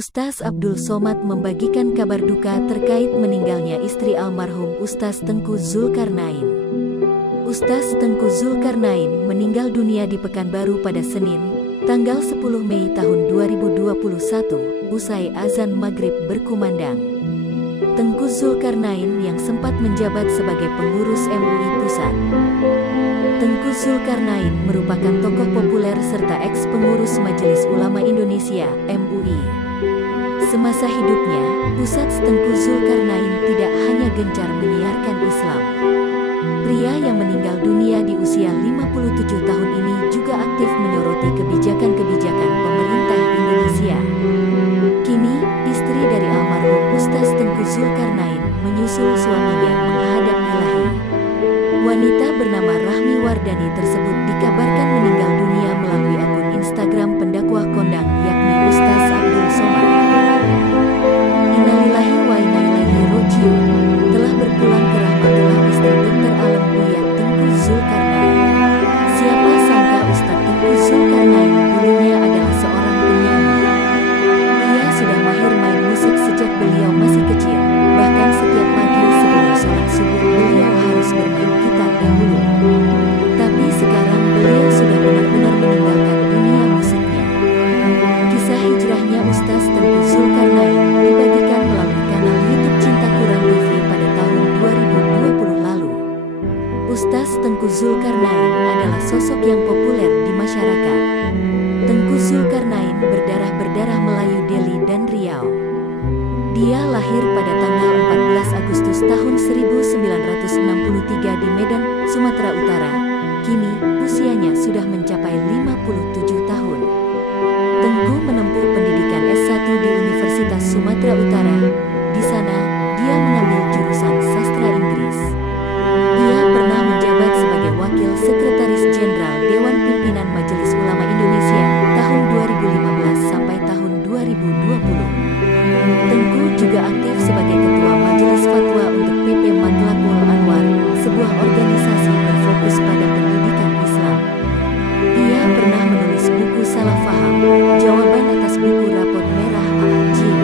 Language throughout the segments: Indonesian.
Ustaz Abdul Somad membagikan kabar duka terkait meninggalnya istri almarhum Ustaz Tengku Zulkarnain. Ustaz Tengku Zulkarnain meninggal dunia di Pekanbaru pada Senin, tanggal 10 Mei tahun 2021, usai azan maghrib berkumandang. Tengku Zulkarnain yang sempat menjabat sebagai pengurus MUI Pusat. Tengku Zulkarnain merupakan tokoh populer serta eks-pengurus Majelis Ulama Indonesia (MUI). Semasa hidupnya, Ustaz Tengku Zulkarnain tidak hanya gencar menyiarkan Islam. Pria yang meninggal dunia di usia 57 tahun ini juga aktif menyoroti kebijakan-kebijakan pemerintah Indonesia. Kini, istri dari almarhum Ustaz Tengku Zulkarnain menyusul suaminya menghadap Ilahi. Wanita bernama Rahmi Wardani tersebut dikabarkan meninggal dunia melalui akun Instagram pendakwah kondang yakni Ustaz Abdul Somad. Innalillahi wa inna ilaihi raji'un. Telah berpulang ke rahmatullah istri Dr. Alam Buya Tengku Zulkarnain. Siapa sangka Ustaz Tengku Zulkarnain dulunya adalah seorang penyanyi. Ia sudah mahir main musik sejak beliau masih kecil. Bahkan setiap pagi sebelum sholat subuh beliau harus bermain gitar dahulu. Tapi sekarang beliau sudah benar-benar meninggalkan dunia musiknya. Kisah hijrahnya Ustaz Tengku Zulkarnain dibagikan melalui kanal YouTube Cinta Quran TV pada tahun 2020 lalu. Ustaz Tengku Zulkarnain adalah sosok yang populer di masyarakat. Tengku Zulkarnain berdarah Melayu Delhi dan Riau. Dia lahir pada tanggal 14 Agustus tahun 1963 di Medan, Sumatera Utara. Kini, usianya sudah mencapai 57 tahun. Tengku menempuh pendidikan S1 di Universitas Sumatera Utara. Di sana, dia mengambil jurusan sastra Inggris. Ia pernah menjabat sebagai Wakil Sekretaris Jenderal Dewan Pimpinan Majelis Ulama Indonesia tahun 2015 sampai tahun 2020. Tengku juga aktif sebagai Ketua Majelis Fatwa untuk PP Matlaqul Anwar, sebuah organisasi berfokus pada pendidikan Islam. Ia pernah menulis buku Salah Faham, jawaban atas buku Rapot Merah Al-Jin.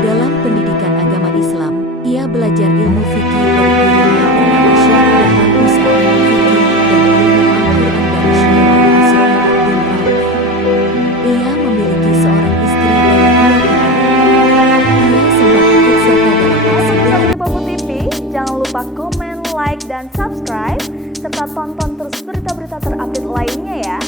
Dalam pendidikan agama Islam, ia belajar ilmu fikih dari gurunya bernama Syekh Dahlan Musa, fikih dan ilmu Al-Quran dari Syekh Nasrul Abdul Rauf. Ia memiliki seorang istri dan 2 anak. Ia sempat ikut serta dalam aksi Sahabat Bobo TV, jangan lupa komen, like, dan subscribe, serta tonton terus berita-berita terupdate lainnya ya.